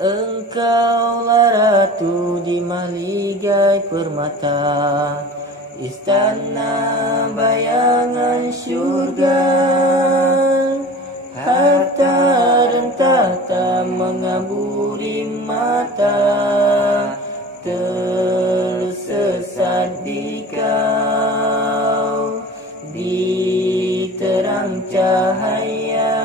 Engkaulah ratu di mahligai permata, istana bayangan syurga. Harta dan tahta mengaburi mata, tersesat di kau, diterang cahaya.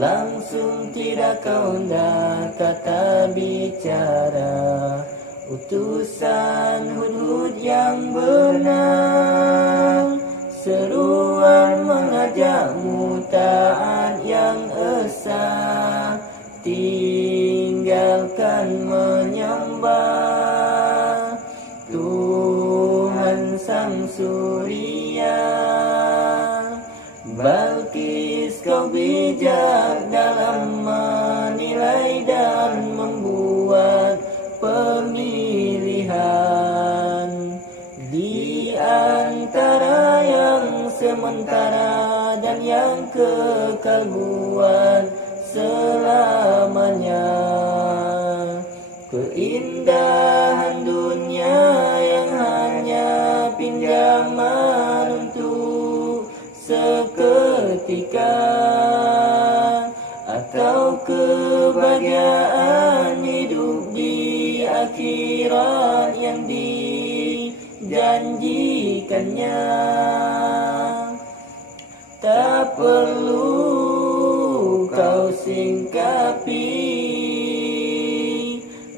Langsung tidak kau hendak kata bicara, utusan Hudhud yang benar. Seruan mengajakmu taat yang esa, tinggalkan menyembah Tuhan Sang Surya. Balkis kau bijak dalam menilai dan membuat pemilihan di antara yang sementara dan yang kekal buat selamanya. Keindahan dunia yang hanya pinjaman untuk seketika, atau kebahagiaan hidup di akhirat yang dijanjikannya. Tak perlu kau singkapi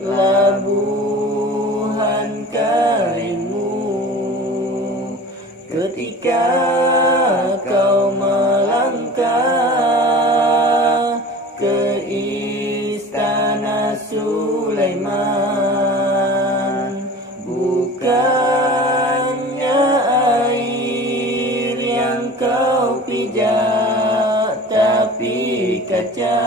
labuhan karimmu ketika kau melangkah ke istana Sulaiman. Bukannya air yang kau pijak, tapi kaca